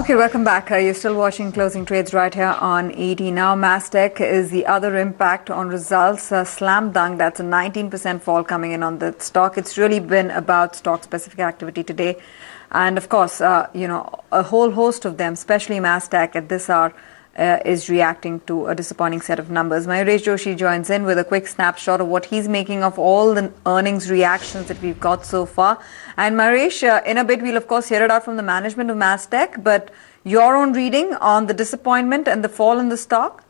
Okay, welcome back. You're still watching Closing Trades right here on ET. Now, Mastech is the other impact on results. Slam dunk, that's a 19% fall coming in on the stock. It's really been about stock-specific activity today. And of course, a whole host of them, especially Mastech at this hour, is reacting to a disappointing set of numbers. Mayuresh Joshi joins in with a quick snapshot of what he's making of all the earnings reactions that we've got so far. And Mayuresh, in a bit, we'll of course hear it out from the management of Mastech, but your own reading on the disappointment and the fall in the stock?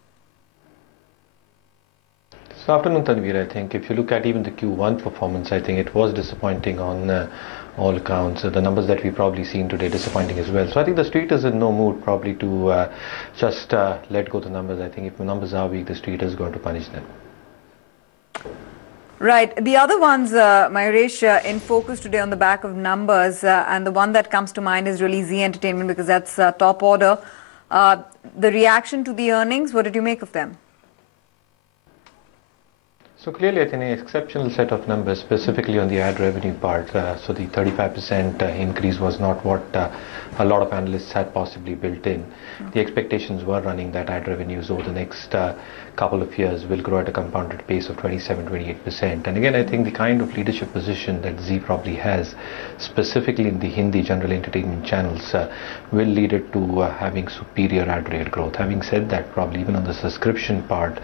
So afternoon, Tanveer. I think if you look at even the Q1 performance, I think it was disappointing on all accounts. The numbers that we probably seen today disappointing as well. So I think the street is in no mood probably to just let go the numbers. I think if the numbers are weak, the street is going to punish them. Right. The other ones, Mayuresh, in focus today on the back of numbers, and the one that comes to mind is really Z Entertainment because that's top order. The reaction to the earnings, what did you make of them? So clearly, I think an exceptional set of numbers, specifically on the ad revenue part. So the 35% increase was not what a lot of analysts had possibly built in. The expectations were running that ad revenues over the next couple of years will grow at a compounded pace of 27-28%. And again, I think the kind of leadership position that Z probably has, specifically in the Hindi general entertainment channels, will lead it to having superior ad rate growth. Having said that, probably even on the subscription part,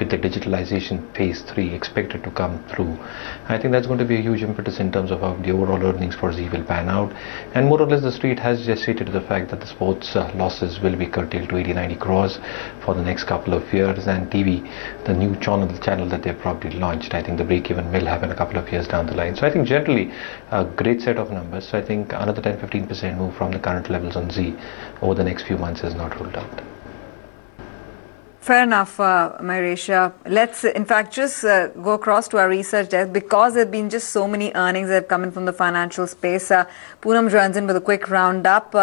with the digitalization phase 3 expected to come through, I think that's going to be a huge impetus in terms of how the overall earnings for Z will pan out. And more or less the street has just stated to the fact that the sports losses will be curtailed to 80-90 crores for the next couple of years, and TV, the new channel that they've probably launched, I think the break-even will happen a couple of years down the line. So I think generally a great set of numbers. So I think another 10-15% move from the current levels on Z over the next few months is not ruled out. Fair enough, Mayuresh. Let's, in fact, just go across to our research desk because there have been just so many earnings that have come in from the financial space. Poonam joins in with a quick roundup.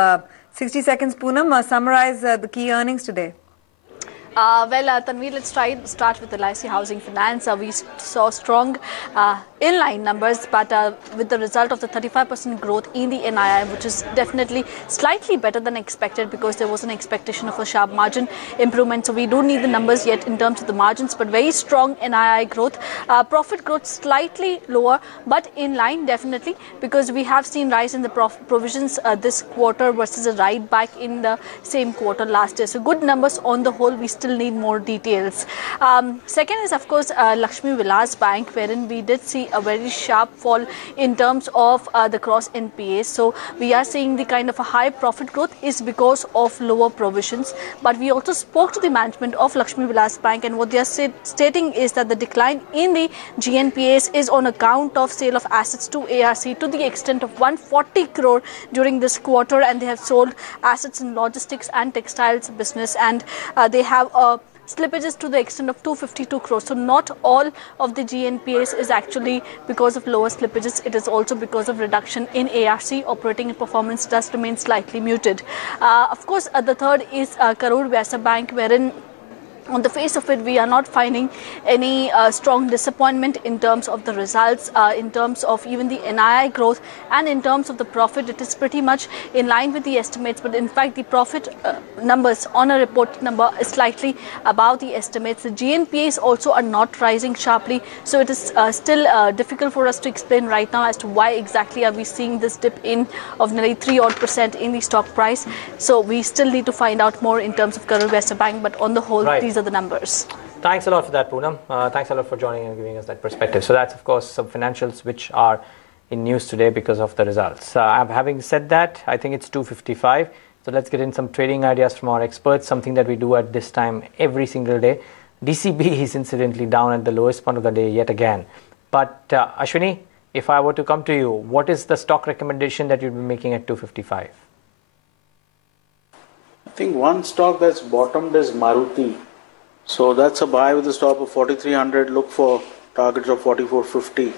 60 seconds, Poonam, summarize the key earnings today. Tanveer, let's start with LIC Housing Finance. We saw strong inline numbers, but with the result of the 35% growth in the NII, which is definitely slightly better than expected because there was an expectation of a sharp margin improvement. So we don't need the numbers yet in terms of the margins, but very strong NII growth. Profit growth slightly lower, but in line definitely because we have seen rise in the provisions this quarter versus a write back in the same quarter last year. So good numbers on the whole. We still need more details. Second is, of course, Lakshmi Vilas Bank, wherein we did see a very sharp fall in terms of the gross NPAs. So we are seeing the kind of a high profit growth is because of lower provisions. But we also spoke to the management of Lakshmi Vilas Bank, and what they are stating is that the decline in the GNPAs is on account of sale of assets to ARC to the extent of 140 crore during this quarter, and they have sold assets in logistics and textiles business, and they have slippages to the extent of 252 crores. So not all of the GNPAs is actually because of lower slippages. It is also because of reduction in ARC. Operating performance does remain slightly muted. Of course, the third is Karur Vyasa Bank, wherein on the face of it, we are not finding any strong disappointment in terms of the results, in terms of even the NII growth, and in terms of the profit. It is pretty much in line with the estimates, but in fact, the profit numbers on a reported number is slightly above the estimates. The GNPAs also are not rising sharply, so it is still difficult for us to explain right now as to why exactly are we seeing this dip in of nearly 3% in the stock price. So we still need to find out more in terms of Karur Vyasa Bank, but on the whole, these are the numbers. Thanks a lot for that, Poonam. Thanks a lot for joining and giving us that perspective. So that's, of course, some financials which are in news today because of the results. Having said that, I think it's 2:55. So let's get in some trading ideas from our experts, something that we do at this time every single day. DCB is incidentally down at the lowest point of the day yet again. But Ashwini, if I were to come to you, what is the stock recommendation that you'd be making at 2:55? I think one stock that's bottomed is Maruti. So that's a buy with a stop of 4,300. Look for targets of 4,450.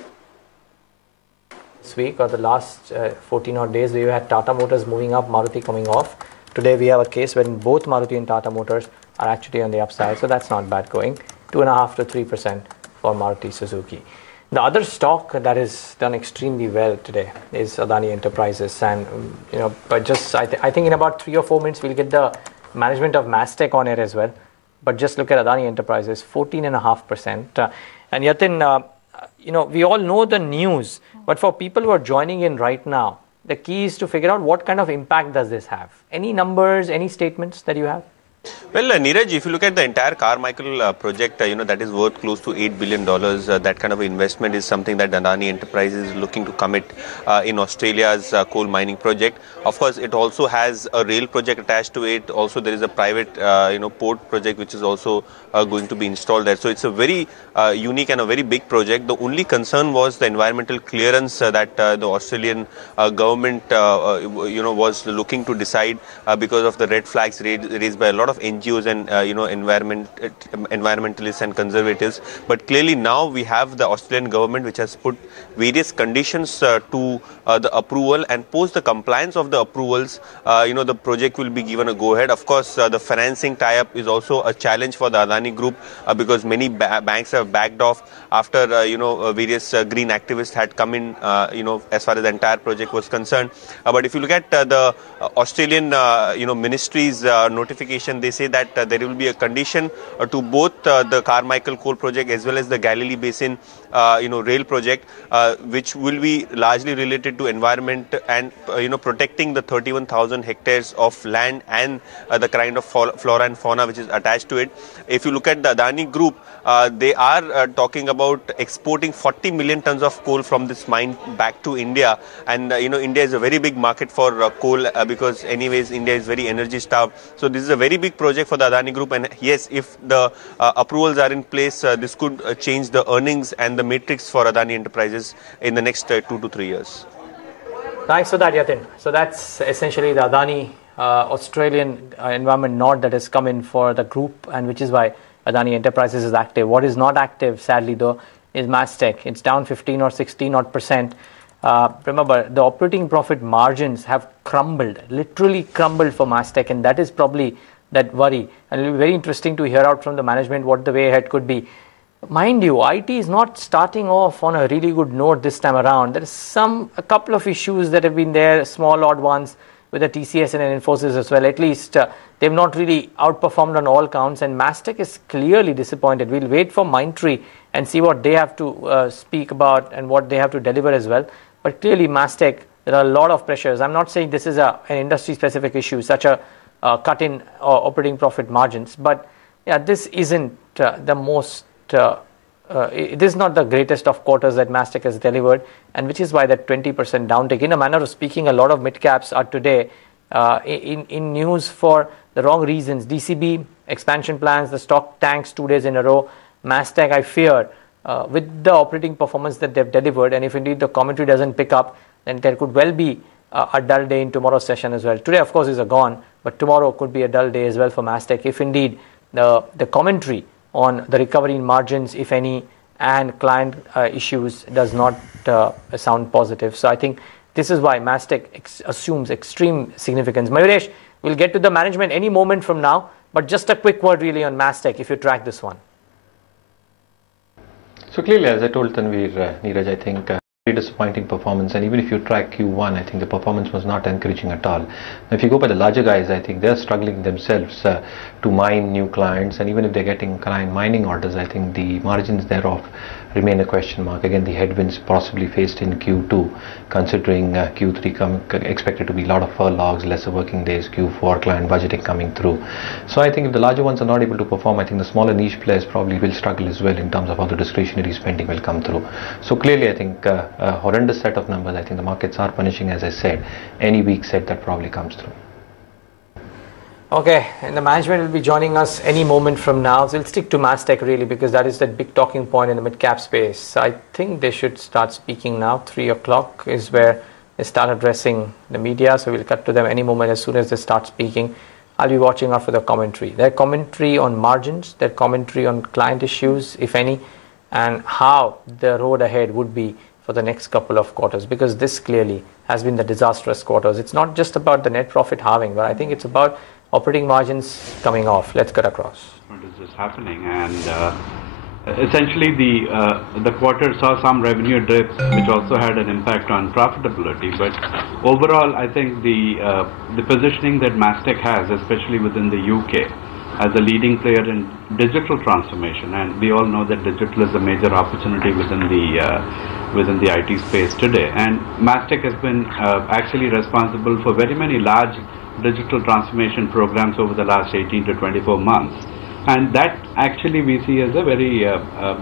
This week or the last 14 odd days, we had Tata Motors moving up, Maruti coming off. Today we have a case when both Maruti and Tata Motors are actually on the upside. So that's not bad going. 2.5 to 3% for Maruti Suzuki. The other stock that has done extremely well today is Adani Enterprises, and but just I think in about 3 or 4 minutes we'll get the management of Mastek on air as well. But just look at Adani Enterprises, 14.5%. And Yatin, we all know the news, but for people who are joining in right now, the key is to figure out what kind of impact does this have. Any numbers, any statements that you have? Well, Neeraj, if you look at the entire Carmichael project, that is worth close to $8 billion. That kind of investment is something that Adani Enterprises is looking to commit in Australia's coal mining project. Of course, it also has a rail project attached to it. Also, there is a private, port project which is also going to be installed there. So it's a very unique and a very big project. The only concern was the environmental clearance that the Australian government, was looking to decide because of the red flags raised by a lot of NGOs and environmentalists and conservatives. But clearly now we have the Australian government which has put various conditions to the approval, and post the compliance of the approvals, the project will be given a go-ahead. Of course, the financing tie-up is also a challenge for the Adani Group because many banks have backed off after various green activists had come in, as far as the entire project was concerned. But if you look at the Australian, ministry's notification, they say that there will be a condition to both the Carmichael coal project as well as the Galilee Basin, rail project, which will be largely related to environment and protecting the 31,000 hectares of land and the kind of flora and fauna which is attached to it. If you look at the Adani Group, they are talking about exporting 40 million tons of coal from this mine back to India, and India is a very big market for coal because anyways India is very energy starved. So this is a very big project for the Adani Group, and yes, if the approvals are in place, this could change the earnings and the matrix for Adani Enterprises in the next 2 to 3 years. Thanks for that, Yatin. So that's essentially the Adani Australian environment nod that has come in for the group, and which is why Adani Enterprises is active. What is not active, sadly though, is Mastek. It's down 15 or 16 odd percent. Remember, the operating profit margins have crumbled, literally crumbled for Mastek, and that is probably that worry. And it will be very interesting to hear out from the management what the way ahead could be. Mind you, IT is not starting off on a really good note this time around. There is a couple of issues that have been there, small odd ones with the TCS and Infosys as well. At least they've not really outperformed on all counts, and Mastek is clearly disappointed. We'll wait for Mindtree and see what they have to speak about and what they have to deliver as well. But clearly Mastek, there are a lot of pressures. I'm not saying this is an industry-specific issue, such a cut in operating profit margins, but yeah, this isn't the most it is not the greatest of quarters that Mastek has delivered, and which is why that 20% downtick. In a manner of speaking, a lot of mid-caps are today in news for the wrong reasons. DCB, expansion plans, the stock tanks 2 days in a row. Mastek, I fear, with the operating performance that they've delivered, and if indeed the commentary doesn't pick up, then there could well be a dull day in tomorrow's session as well. Today, of course, is a gone, but tomorrow could be a dull day as well for Mastek if indeed the commentary on the recovery in margins, if any, and client issues does not sound positive. So I think this is why Mastek assumes extreme significance. Mayuresh, we'll get to the management any moment from now, but just a quick word really on Mastek if you track this one. So clearly, as I told Tanveer, Neeraj, I think very disappointing performance, and even if you track Q1, I think the performance was not encouraging at all. Now, if you go by the larger guys, I think they're struggling themselves to mine new clients, and even if they're getting client mining orders, I think the margins thereof remain a question mark. Again, the headwinds possibly faced in Q2, considering Q3 expected to be a lot of furloughs, lesser working days, Q4 client budgeting coming through. So I think if the larger ones are not able to perform, I think the smaller niche players probably will struggle as well in terms of how the discretionary spending will come through. So clearly, I think a horrendous set of numbers. I think the markets are punishing, as I said, any weak set that probably comes through. Okay, and the management will be joining us any moment from now. So we'll stick to Mastek really, because that is the big talking point in the mid-cap space. I think they should start speaking now. 3 o'clock is where they start addressing the media. So we'll cut to them any moment as soon as they start speaking. I'll be watching out for the commentary. Their commentary on margins, their commentary on client issues, if any, and how the road ahead would be for the next couple of quarters, because this clearly has been the disastrous quarters. It's not just about the net profit halving, but I think it's about operating margins coming off. Let's cut across. What is this happening? And essentially the quarter saw some revenue dip, which also had an impact on profitability. But overall, I think the positioning that Mastek has, especially within the UK, as a leading player in digital transformation, and we all know that digital is a major opportunity within the IT space today. And Mastek has been actually responsible for very many large digital transformation programs over the last 18 to 24 months. And that actually we see as a very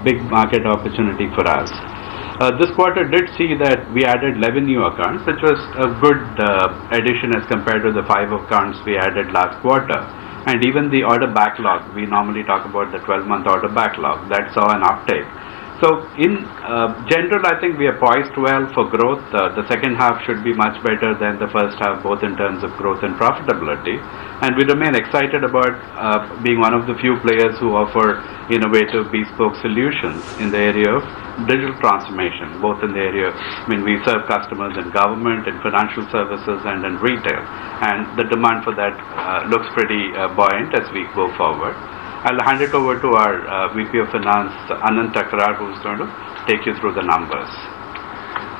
big market opportunity for us. This quarter did see that we added 11 new accounts, which was a good addition as compared to the 5 accounts we added last quarter. And even the order backlog, we normally talk about the 12-month order backlog, that saw an uptake. So in general, I think we are poised well for growth. The second half should be much better than the first half, both in terms of growth and profitability. And we remain excited about being one of the few players who offer innovative bespoke solutions in the area of digital transformation, both in the area, we serve customers in government, in financial services, and in retail. And the demand for that looks pretty buoyant as we go forward. I'll hand it over to our VP of Finance, Anand Takrar, who's going to take you through the numbers.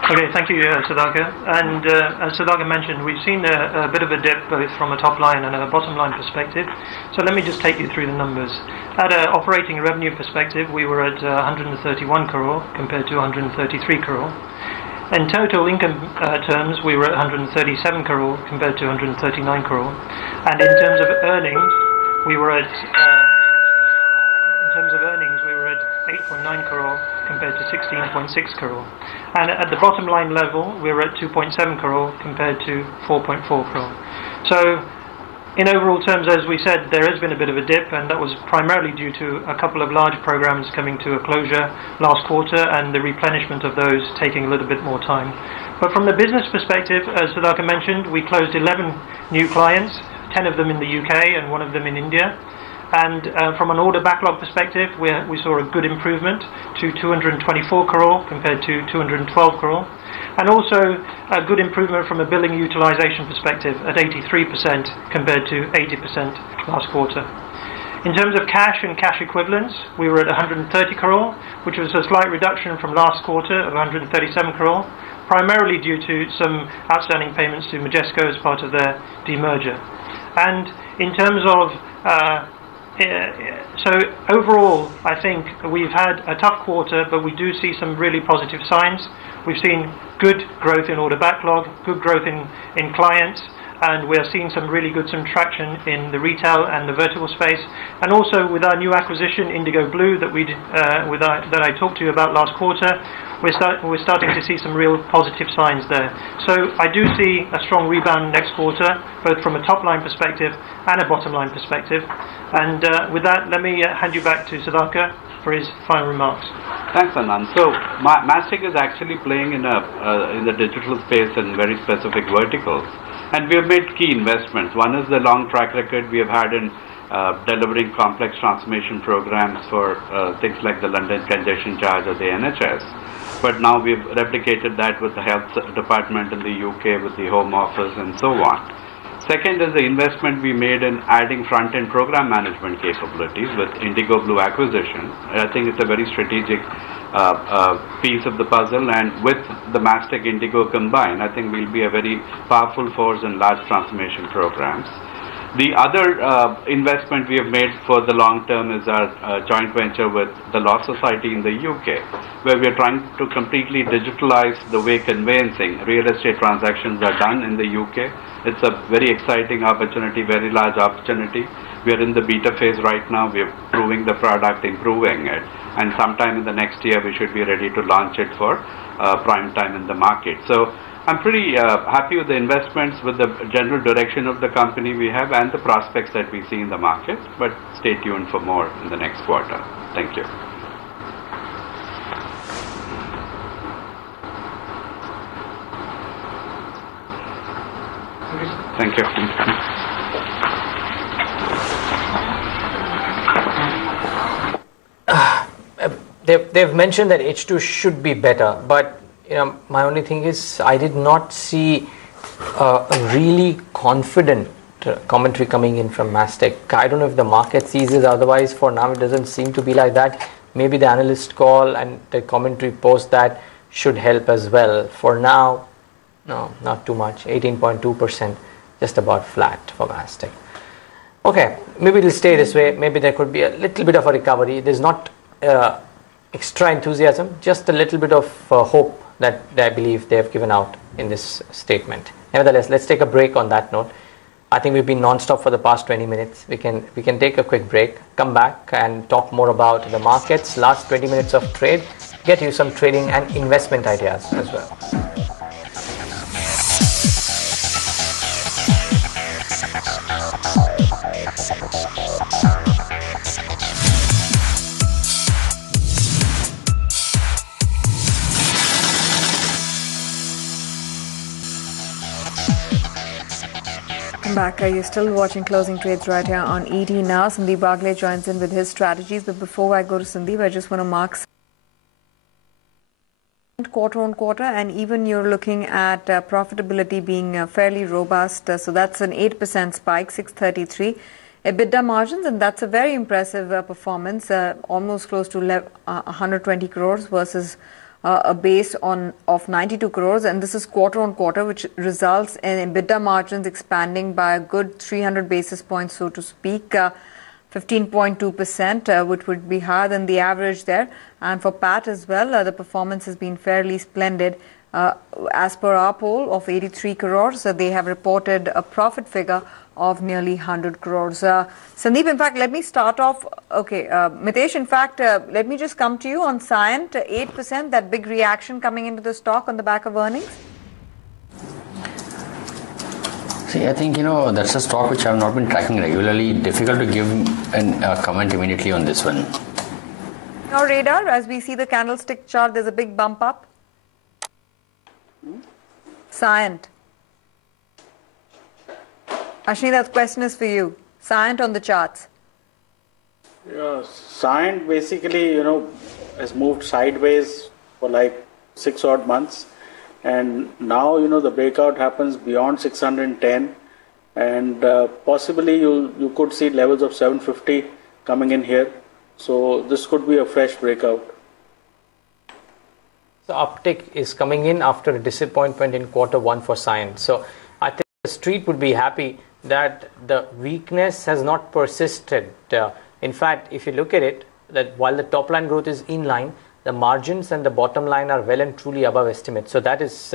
Okay, thank you, Sudhakar. And as Sudhakar mentioned, we've seen a bit of a dip both from a top line and a bottom line perspective. So let me just take you through the numbers. At an operating revenue perspective, we were at 131 crore compared to 133 crore. In total income terms, we were at 137 crore compared to 139 crore. And in terms of earnings, we were at 8.9 crore compared to 16.6 crore. And at the bottom line level, we were at 2.7 crore compared to 4.4 crore. So in overall terms, as we said, there has been a bit of a dip, and that was primarily due to a couple of large programs coming to a closure last quarter and the replenishment of those taking a little bit more time. But from the business perspective, as Sudhakar mentioned, we closed 11 new clients, 10 of them in the UK and 1 of them in India. And from an order backlog perspective, we saw a good improvement to 224 crore compared to 212 crore. And also a good improvement from a billing utilization perspective at 83% compared to 80% last quarter. In terms of cash and cash equivalents, we were at 130 crore, which was a slight reduction from last quarter of 137 crore, primarily due to some outstanding payments to Majesco as part of their demerger. And in terms of so overall, I think we've had a tough quarter, but we do see some really positive signs. We've seen good growth in order backlog, good growth in clients, and we're seeing some traction in the retail and the vertical space. And also with our new acquisition, Indigo Blue, that I talked to you about last quarter, we're starting to see some real positive signs there. So I do see a strong rebound next quarter, both from a top line perspective and a bottom line perspective. And with that, let me hand you back to Sudhakar for his final remarks. Thanks, Anand. So Mastek is actually playing in the digital space in very specific verticals. And we have made key investments. One is the long track record we have had in delivering complex transformation programs for things like the London Congestion Charge or the NHS. But now we've replicated that with the health department in the UK, with the Home Office, and so on. Second is the investment we made in adding front-end program management capabilities with Indigo Blue acquisition. I think it's a very strategic piece of the puzzle, and with the Mastek Indigo combined, I think we'll be a very powerful force in large transformation programs. The other investment we have made for the long term is our joint venture with the Law Society in the UK, where we are trying to completely digitalize the way conveyancing real estate transactions are done in the UK. It's a very exciting opportunity, very large opportunity. We are in the beta phase right now. We are proving the product, improving it, and sometime in the next year we should be ready to launch it for prime time in the market. So I'm pretty happy with the investments, with the general direction of the company we have, and the prospects that we see in the market. But stay tuned for more in the next quarter. Thank you. Thank you. They've mentioned that H2 should be better, but my only thing is I did not see a really confident commentary coming in from Mastek. I don't know if the market sees it otherwise. For now, it doesn't seem to be like that. Maybe the analyst call and the commentary post that should help as well. For now, no, not too much. 18.2%, just about flat for Mastek. Okay, maybe it'll stay this way. Maybe there could be a little bit of a recovery. There's not extra enthusiasm, just a little bit of hope that I believe they have given out in this statement. Nevertheless, let's take a break on that note. I think we've been non-stop for the past 20 minutes. We can take a quick break, come back and talk more about the markets, last 20 minutes of trade, get you some trading and investment ideas as well. Back. You're still watching Closing Trades right here on ET now. Sandeep Bagle joins in with his strategies. But before I go to Sandeep, I just want to mark quarter on quarter, and even you're looking at profitability being fairly robust. So that's an 8% spike, 633. EBITDA margins, and that's a very impressive performance, almost close to 120 crores versus a base of 92 crores, and this is quarter on quarter, which results in EBITDA margins expanding by a good 300 basis points, so to speak, 15.2%, which would be higher than the average there. And for PAT as well, the performance has been fairly splendid. As per our poll of 83 crores, they have reported a profit figure of nearly 100 crores. Sandeep, in fact, let me start off. Okay, Mitesh, in fact, let me just come to you on Cyient, 8%, that big reaction coming into the stock on the back of earnings. See, I think, that's a stock which I have not been tracking regularly. Difficult to give a comment immediately on this one. Your radar, as we see the candlestick chart, there's a big bump up. Cyient. Ashni, that question is for you. Cyient on the charts. Yeah, Cyient basically, has moved sideways for like 6 odd months. And now, the breakout happens beyond 610. And possibly you could see levels of 750 coming in here. So this could be a fresh breakout. The uptick is coming in after a disappointment in quarter one for Cyient. So I think the street would be happy that the weakness has not persisted. In fact, if you look at it, that while the top line growth is in line, the margins and the bottom line are well and truly above estimate. So that is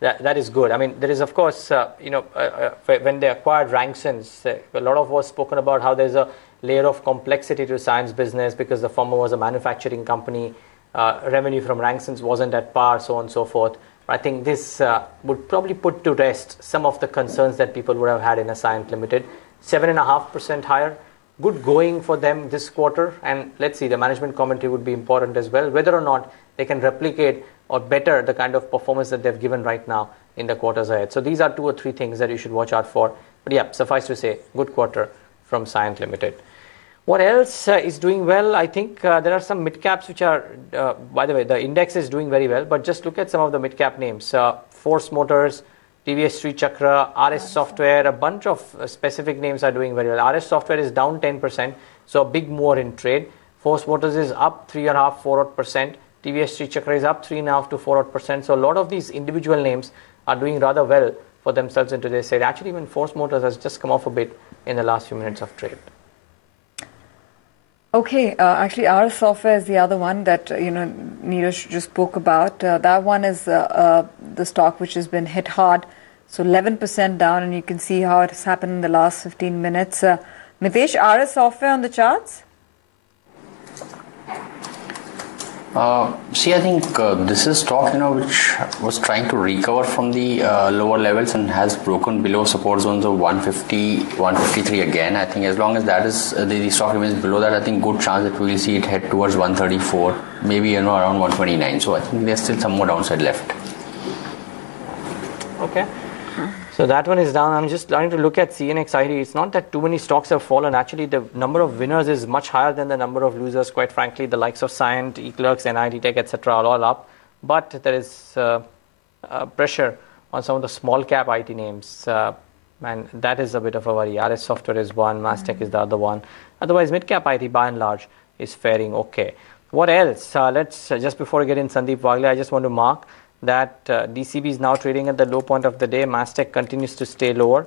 that is good. I mean, there is of course, when they acquired Ranksons, a lot of was spoken about how there's a layer of complexity to Cyient's business because the former was a manufacturing company. Revenue from Ranksons wasn't at par, so on and so forth. I think this would probably put to rest some of the concerns that people would have had in a Cyient Limited. 7.5% higher, good going for them this quarter, and let's see, the management commentary would be important as well, whether or not they can replicate or better the kind of performance that they've given right now in the quarters ahead. So these are 2 or 3 things that you should watch out for. But yeah, suffice to say, good quarter from Cyient Limited. What else is doing well? I think there are some mid-caps which are, by the way, the index is doing very well, but just look at some of the mid-cap names. Force Motors, TVS Sri Chakra, RS Software, a bunch of specific names are doing very well. RS Software is down 10%, so a big mover in trade. Force Motors is up 3.5%, 4%. TVS Sri Chakra is up 3.5% to 4%. So a lot of these individual names are doing rather well for themselves in today's trade. Actually, even Force Motors has just come off a bit in the last few minutes of trade. Okay, actually, RS Software is the other one that Neeraj just spoke about. That one is the stock which has been hit hard, so 11% down, and you can see how it has happened in the last 15 minutes. Mitesh, RS Software on the charts? See, I think this is stock, which was trying to recover from the lower levels and has broken below support zones of 150, 153 again. I think as long as that is the stock remains below that, I think good chance that we will see it head towards 134, maybe around 129. So I think there's still some more downside left. Okay. So that one is down. I'm just trying to look at CNXID. It's not that too many stocks have fallen. Actually, the number of winners is much higher than the number of losers. Quite frankly, the likes of Cyient, eClerx, NIT Tech, etc. are all up. But there is pressure on some of the small cap IT names. And that is a bit of a worry. RS Software is one, Mastek is the other one. Otherwise, mid cap IT by and large is faring okay. What else? Let's just before we get in Sandeep Wagle, I just want to mark that DCB is now trading at the low point of the day. Mastec continues to stay lower,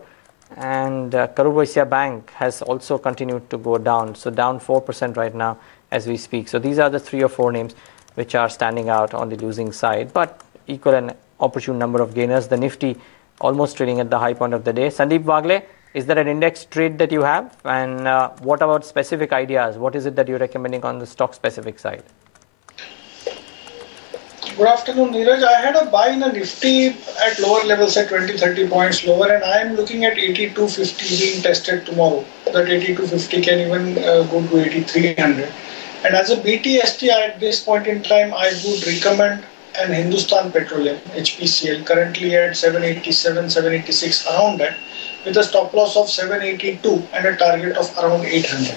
and Karur Vysya Bank has also continued to go down. So down 4% right now as we speak. So these are the 3 or 4 names which are standing out on the losing side, but equal and opportune number of gainers. The Nifty almost trading at the high point of the day. Sandeep Wagle, is there an index trade that you have? And what about specific ideas? What is it that you're recommending on the stock specific side? Good afternoon, Neeraj. I had a buy in a Nifty at lower levels at 20-30 points lower, and I am looking at 8250 being tested tomorrow. That 8250 can even go to 8300. And as a BTST at this point in time, I would recommend an Hindustan Petroleum, HPCL, currently at 787, 786, around that, with a stop loss of 782 and a target of around 800.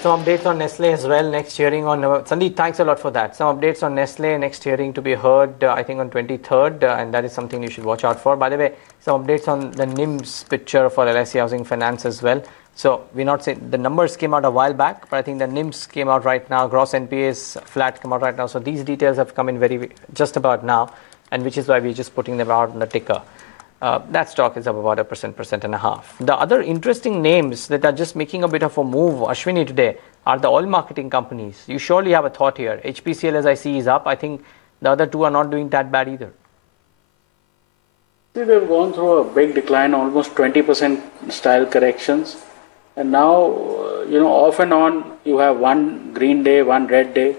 Some updates on Nestle as well. Next hearing on Sandeep, thanks a lot for that. Some updates on Nestle. Next hearing to be heard, I think, on 23rd, and that is something you should watch out for. By the way, some updates on the NIMS picture for LIC Housing Finance as well. So we're not saying the numbers came out a while back, but I think the NIMS came out right now. Gross NPAs flat come out right now. So these details have come in just about now, and which is why we're just putting them out on the ticker. That stock is up about 1.5%. The other interesting names that are just making a bit of a move, Ashwini, today are the oil marketing companies. You surely have a thought here. HPCL, as I see, is up. I think the other two are not doing that bad either. See, they've gone through a big decline, almost 20% style corrections. And now, off and on, you have one green day, one red day.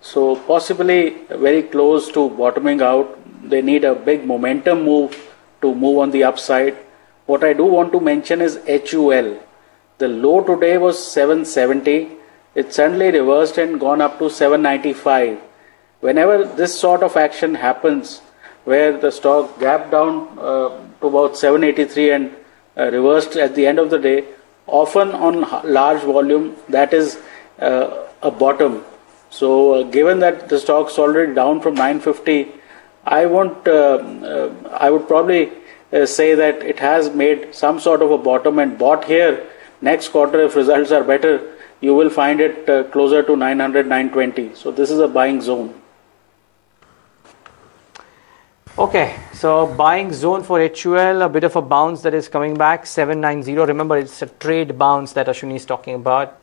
So possibly very close to bottoming out. They need a big momentum move to move on the upside. What I do want to mention is HUL. The low today was 770. It suddenly reversed and gone up to 795. Whenever this sort of action happens, where the stock gapped down to about 783 and reversed at the end of the day, often on large volume, that is a bottom. So given that the stock's already down from 950, I would probably say that it has made some sort of a bottom and bought here. Next quarter, if results are better, you will find it closer to 900, 920. So this is a buying zone. Okay, so buying zone for HUL, a bit of a bounce that is coming back, 790. Remember, it's a trade bounce that Ashwini is talking about.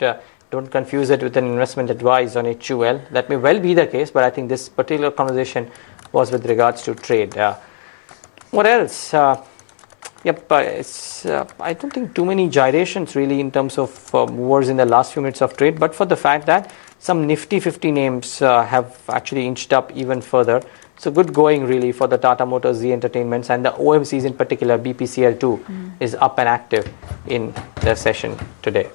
Don't confuse it with an investment advice on HUL. That may well be the case, but I think this particular conversation was with regards to trade. What else? I don't think too many gyrations really in terms of movers in the last few minutes of trade, but for the fact that some Nifty 50 names have actually inched up even further. So good going really for the Tata Motors, Z Entertainments, and the OMCs in particular. BPCL2 is up and active in the session today.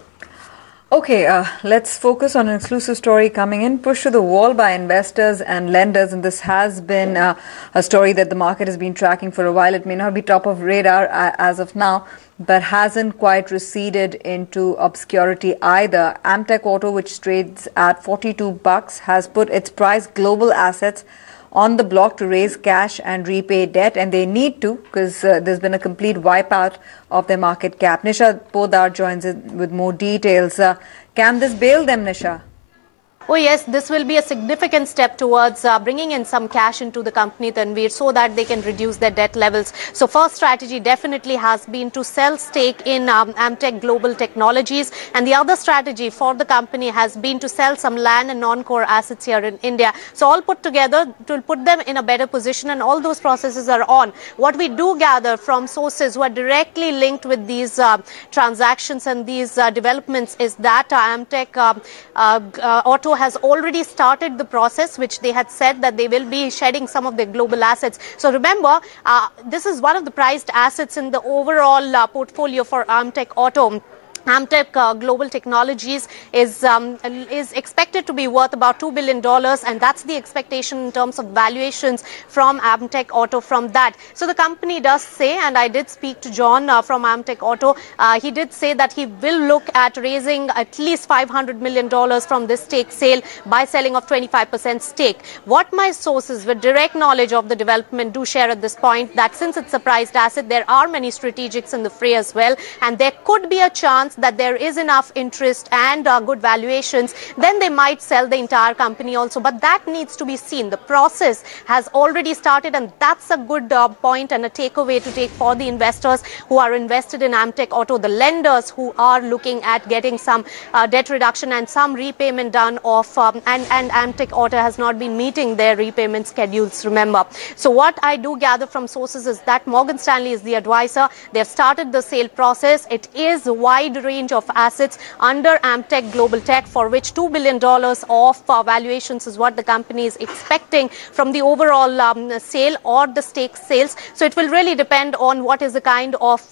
Okay, let's focus on an exclusive story coming in. Pushed to the wall by investors and lenders, and this has been a story that the market has been tracking for a while. It may not be top of radar as of now, but hasn't quite receded into obscurity either. Amtech Auto, which trades at $42, has put its prized global assets on the block to raise cash and repay debt, and they need to because there's been a complete wipeout of their market cap. Nisha Podar joins in with more details. Can this bail them, Nisha? Oh yes, this will be a significant step towards bringing in some cash into the company, Tanveer, so that they can reduce their debt levels. So first strategy definitely has been to sell stake in Amtech Global Technologies, and the other strategy for the company has been to sell some land and non-core assets here in India. So all put together to put them in a better position, and all those processes are on. What we do gather from sources who are directly linked with these transactions and these developments is that Amtech Auto has already started the process, which they had said that they will be shedding some of their global assets. So remember, this is one of the prized assets in the overall portfolio for Amtech Auto. Amtech Global Technologies is expected to be worth about $2 billion, and that's the expectation in terms of valuations from Amtech Auto from that. So the company does say, and I did speak to John from Amtech Auto, he did say that he will look at raising at least $500 million from this stake sale by selling of 25% stake. What my sources with direct knowledge of the development do share at this point, that since it's a prized asset, there are many strategics in the fray as well, and there could be a chance chance that there is enough interest and good valuations, then they might sell the entire company also. But that needs to be seen. The process has already started, and that's a good point and a takeaway to take for the investors who are invested in Amtek Auto, the lenders who are looking at getting some debt reduction and some repayment done of, and Amtek Auto has not been meeting their repayment schedules, remember. So what I do gather from sources is that Morgan Stanley is the advisor. They've started the sale process. It is a wide range of assets under Amtek Global Tech, for which $2 billion of valuations is what the company is expecting from the overall sale or the stake sales. So it will really depend on what is the kind of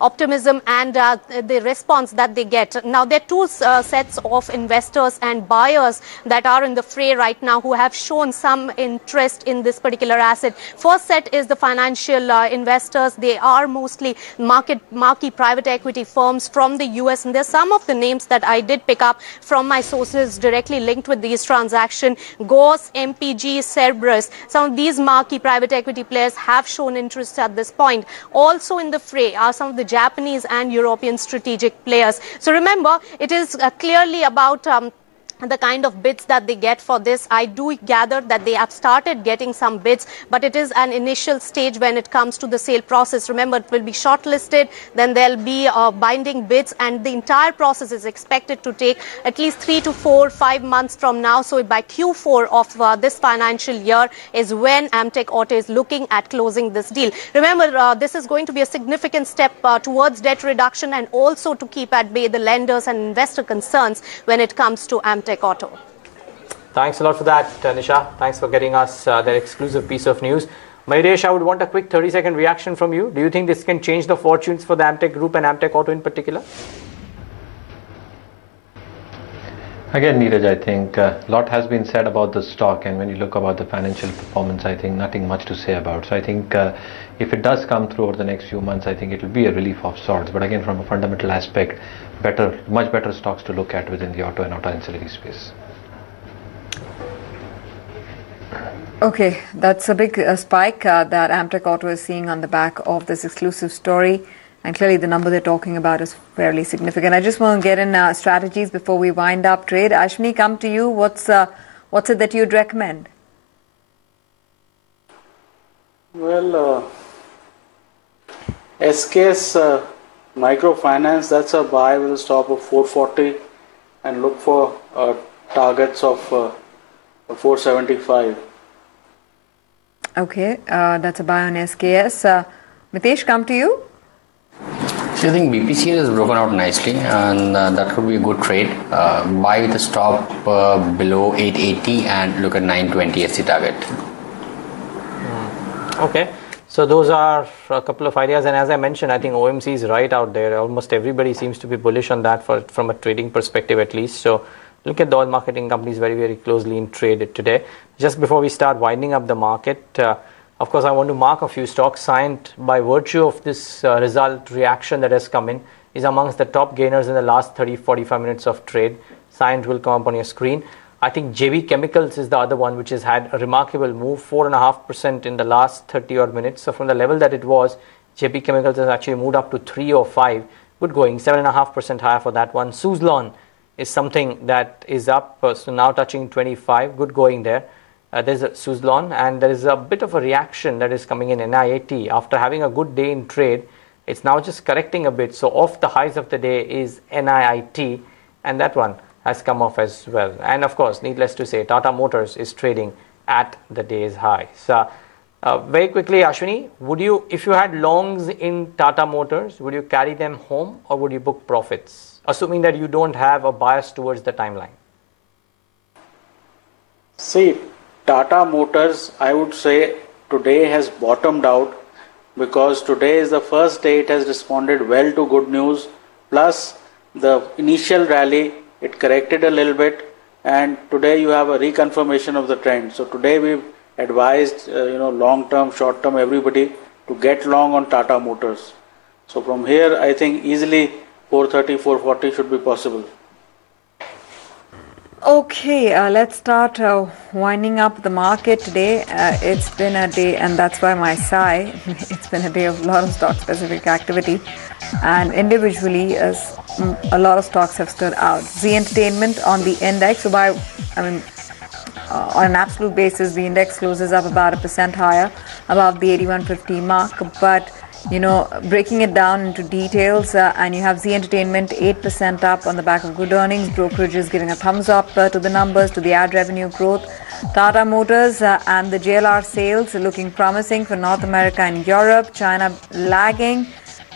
optimism and the response that they get. Now, there are two sets of investors and buyers that are in the fray right now who have shown some interest in this particular asset. First set is the financial investors. They are mostly marquee private equity firms from the US, and there's some of the names that I did pick up from my sources directly linked with these transactions. Gauss, MPG, Cerberus, some of these marquee private equity players have shown interest at this point. Also in the fray are some of the Japanese and European strategic players. So remember, it is clearly about the kind of bids that they get for this. I do gather that they have started getting some bids, but it is an initial stage when it comes to the sale process. Remember, it will be shortlisted, then there'll be binding bids, and the entire process is expected to take at least 3 to 4, 5 months from now. So by Q4 of this financial year is when Amtek Auto is looking at closing this deal. Remember, this is going to be a significant step towards debt reduction and also to keep at bay the lenders and investor concerns when it comes to Amtek Auto. Thanks a lot for that, Nisha. Thanks for getting us that exclusive piece of news. Mayuresh, I would want a quick 30-second reaction from you. Do you think this can change the fortunes for the Amtek Group and Amtek Auto in particular? Again, Neeraj, I think a lot has been said about the stock, and when you look about the financial performance, I think nothing much to say about. So I think if it does come through over the next few months, I think it will be a relief of sorts. But again, from a fundamental aspect, much better stocks to look at within the auto and auto ancillary space. Okay, that's a big spike that Amtek Auto is seeing on the back of this exclusive story. And clearly the number they're talking about is fairly significant. I just want to get in strategies before we wind up trade. Ashwini, come to you. What's it that you'd recommend? Well, SKS Microfinance, that's a buy with a stop of 440 and look for targets of 475. Okay, that's a buy on SKS. Mitesh, come to you. So I think BPCL has broken out nicely, and that could be a good trade. Buy with a stop below 880 and look at 920 as the target. Okay, so those are a couple of ideas, and as I mentioned, I think OMC is right out there. Almost everybody seems to be bullish on that from a trading perspective at least. So look at the oil marketing companies very, very closely in trade today. Just before we start winding up the market, of course, I want to mark a few stocks. Cyient, by virtue of this result reaction that has come in, is amongst the top gainers in the last 30-45 minutes of trade. Cyient will come up on your screen. I think JB Chemicals is the other one which has had a remarkable move, 4.5% in the last 30 odd minutes. So from the level that it was, JB Chemicals has actually moved up to 305. Good going, 7.5% higher for that one. Suzlon is something that is up, so now touching 25. Good going there. There's a Suzlon, and there is a bit of a reaction that is coming in NIAT. After having a good day in trade, it's now just correcting a bit. So off the highs of the day is NIIT, and that one has come off as well. And of course, needless to say, Tata Motors is trading at the day's high. So very quickly, Ashwini, would you, if you had longs in Tata Motors, would you carry them home or would you book profits, assuming that you don't have a bias towards the timeline? See, Tata Motors, I would say today has bottomed out, because today is the first day it has responded well to good news, plus the initial rally, it corrected a little bit, and today you have a reconfirmation of the trend. So today we've advised long term, short term, everybody to get long on Tata Motors. So from here I think easily 430, 440 should be possible. Okay, let's start winding up the market today. It's been a day, and that's why my sigh. It's been a day of a lot of stock-specific activity, and individually, a lot of stocks have stood out. Z Entertainment on the index. So on an absolute basis, the index closes up about 1% higher, above the 8150 mark, but breaking it down into details, and you have Z Entertainment 8% up on the back of good earnings. Brokerages giving a thumbs up to the numbers, to the ad revenue growth. Tata Motors and the JLR sales looking promising for North America and Europe. China lagging,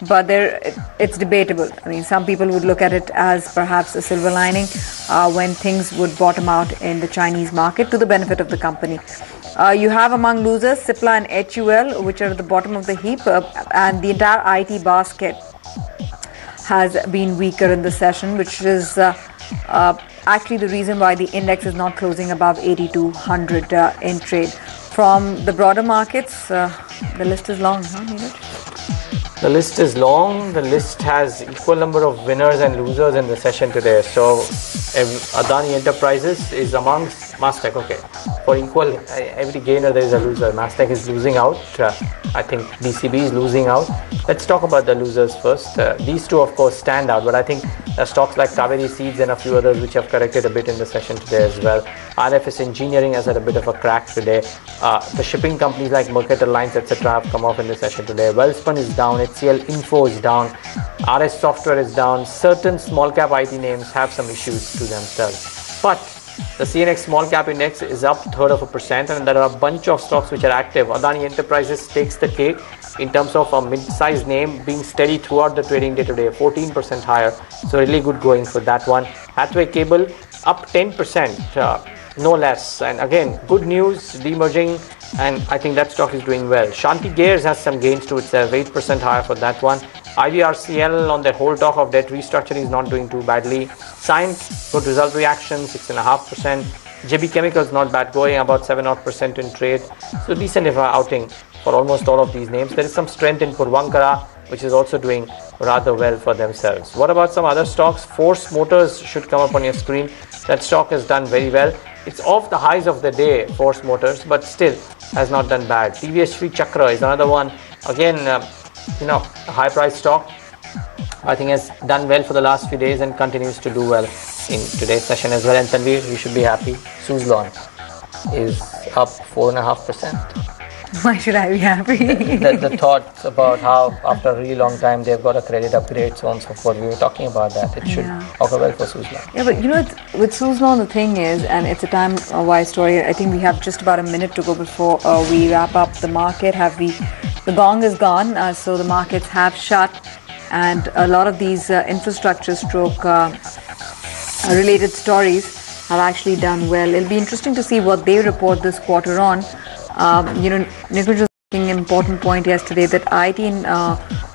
but it's debatable. I mean, some people would look at it as perhaps a silver lining when things would bottom out in the Chinese market to the benefit of the company. You have among losers Cipla and HUL, which are at the bottom of the heap, and the entire IT basket has been weaker in the session, which is actually the reason why the index is not closing above 8200 in trade. From the broader markets, the list is long, huh, Neeraj? The list is long. The list has equal number of winners and losers in the session today. So Adani Enterprises is amongst Mastek. Okay, for equal, every gainer there is a loser. Mastek is losing out. I think DCB is losing out. Let's talk about the losers first. These two, of course, stand out, but I think stocks like Kaveri Seeds and a few others which have corrected a bit in the session today as well. RFS Engineering has had a bit of a crack today. The shipping companies like Mercator Lines, etc. have come off in the session today. Wellspun is down. HCL Info is down. RS Software is down. Certain small cap IT names have some issues to themselves. But the CNX small cap index is up 1/3%, and there are a bunch of stocks which are active. Adani Enterprises takes the cake in terms of a mid-sized name being steady throughout the trading day today, 14% higher. So really good going for that one. Hathway Cable up 10%, no less. And again, good news, demerging, and I think that stock is doing well. Shanti Gears has some gains to itself, 8% higher for that one. IBRCL on the whole talk of debt restructuring is not doing too badly. Cyient, good result reaction, 6.5%. JB Chemicals not bad, going about 7% in trade. So decent outing for almost all of these names. There is some strength in Purvankara, which is also doing rather well for themselves. What about some other stocks? Force Motors should come up on your screen. That stock has done very well. It's off the highs of the day, Force Motors, but still has not done bad. TVS Sri Chakra is another one. Again, a high price stock. I think has done well for the last few days and continues to do well in today's session as well. And Tanveer, you should be happy. Suzlon is up 4.5%. Why should I be happy? the thoughts about how after a really long time they've got a credit upgrade, so on and so forth. We were talking about that. It should augur well for Suzlon. Yeah, but with Suzlon, the thing is, and it's a time-wise story, I think we have just about a minute to go before we wrap up the market. The gong is gone, so the markets have shut, and a lot of these infrastructure related stories have actually done well. It'll be interesting to see what they report this quarter on. Nikunj was making an important point yesterday that IT and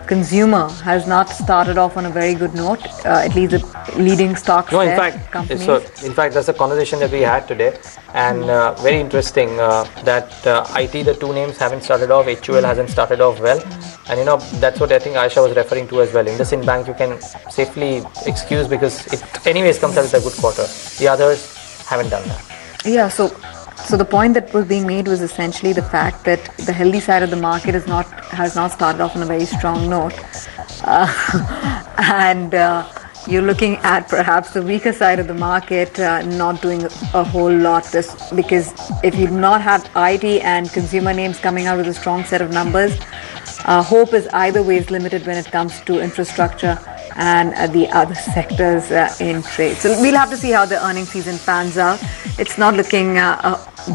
consumer has not started off on a very good note, at least the leading stocks. No, in fact, that's a conversation that we had today, and very interesting that IT, the two names haven't started off. HUL hasn't started off well, and that's what I think Aisha was referring to as well. IndusInd Bank you can safely excuse because it anyways comes out with a good quarter. The others haven't done that. Yeah, so the point that was being made was essentially the fact that the healthy side of the market has not started off on a very strong note, and you're looking at perhaps the weaker side of the market not doing a whole lot. Because if you do not have IT and consumer names coming out with a strong set of numbers, hope is either way is limited when it comes to infrastructure and the other sectors in trade. So we'll have to see how the earnings season pans out. It's not looking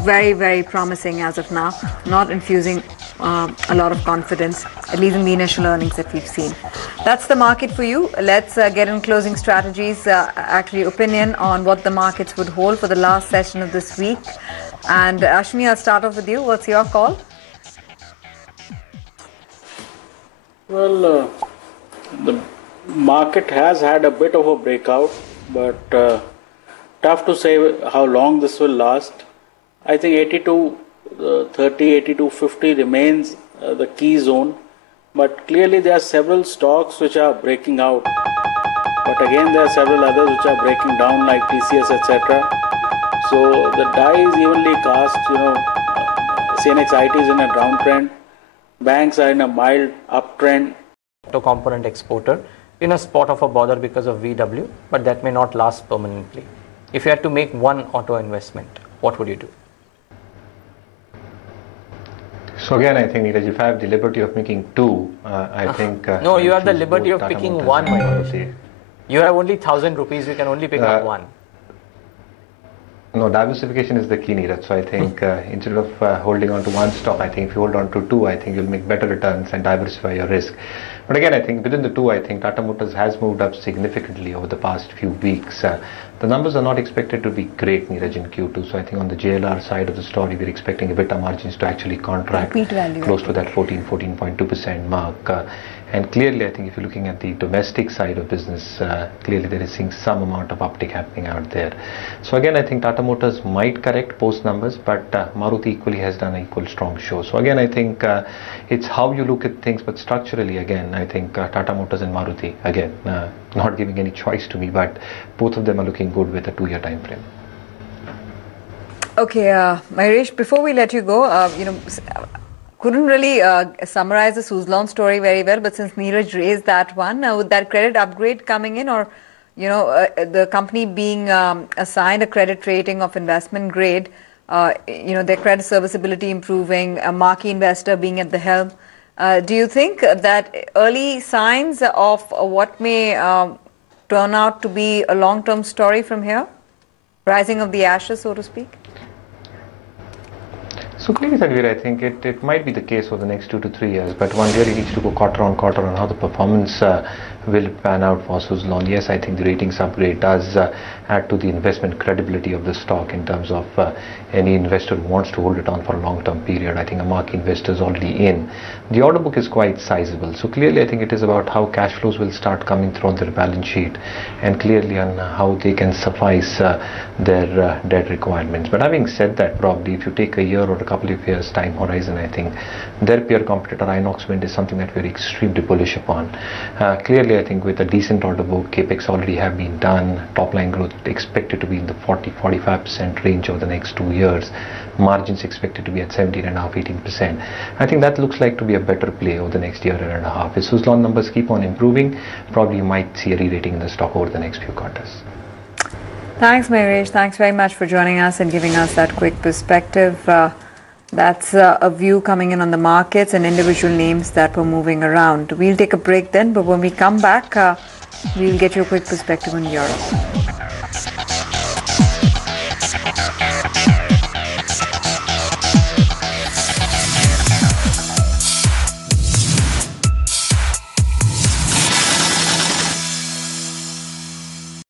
very, very promising as of now, not infusing a lot of confidence, at least in the initial earnings that we've seen. That's the market for you. Let's get in closing strategies, actually opinion on what the markets would hold for the last session of this week. And Ashmi, I'll start off with you. What's your call? Well, the market has had a bit of a breakout, but tough to say how long this will last. I think 82.30, 82.50 remains the key zone, but clearly there are several stocks which are breaking out. But again, there are several others which are breaking down, like TCS, etc. So the die is evenly cast. CNX IT is in a downtrend. Banks are in a mild uptrend. Auto component exporter in a spot of a bother because of VW, but that may not last permanently. If you had to make one auto investment, what would you do? So again, I think, Neeraj, if I have the liberty of making two, I think... no, you have the choose liberty both of Tata picking Motors one, and Mayuresh. Maruti. You have only 1,000 rupees, you can only pick up one. No, diversification is the key, Neeraj. So I think instead of holding on to one stock, I think if you hold on to two, I think you'll make better returns and diversify your risk. But again, I think within the two, I think Tata Motors has moved up significantly over the past few weeks. The numbers are not expected to be great, Neeraj, in Q2. So I think on the JLR side of the story, we're expecting EBITDA margins to actually contract close to that 14.2% mark. And clearly, I think if you're looking at the domestic side of business, clearly there is seeing some amount of uptick happening out there. So again, I think Tata Motors might correct post numbers, but Maruti equally has done an equal strong show. So again, I think it's how you look at things, but structurally, again, I think Tata Motors and Maruti, again, not giving any choice to me, but both of them are looking good with a 2-year time frame. Okay, Mayuresh, before we let you go, couldn't really summarize the Suzlon story very well, but since Neeraj raised that one, with that credit upgrade coming in, or the company being assigned a credit rating of investment grade, their credit serviceability improving, a marquee investor being at the helm, do you think that early signs of what may turn out to be a long-term story from here, rising of the ashes, so to speak? So clearly, Tanvir, I think it might be the case for the next 2 to 3 years, but one really needs to go quarter on quarter on how the performance will pan out for Suzlon. Yes, I think the ratings upgrade does add to the investment credibility of the stock in terms of any investor who wants to hold it on for a long-term period. I think a marquee investor is already in. The order book is quite sizable. So clearly, I think it is about how cash flows will start coming through on their balance sheet and clearly on how they can suffice their debt requirements. But having said that, probably if you take a year or a couple of years time horizon, I think their peer competitor Inox Wind is something that we're extremely bullish upon. Clearly, I think with a decent order book, capex already have been done, top line growth expected to be in the 40-45% range over the next 2 years, margins expected to be at 17.5-18%. I think that looks like to be a better play over the next year and a half. If Suzlon numbers keep on improving, probably you might see a re-rating in the stock over the next few quarters. Thanks, Mayuresh. Thanks very much for joining us and giving us that quick perspective. That's a view coming in on the markets and individual names that were moving around. We'll take a break then, but when we come back, we'll get you a quick perspective on Europe.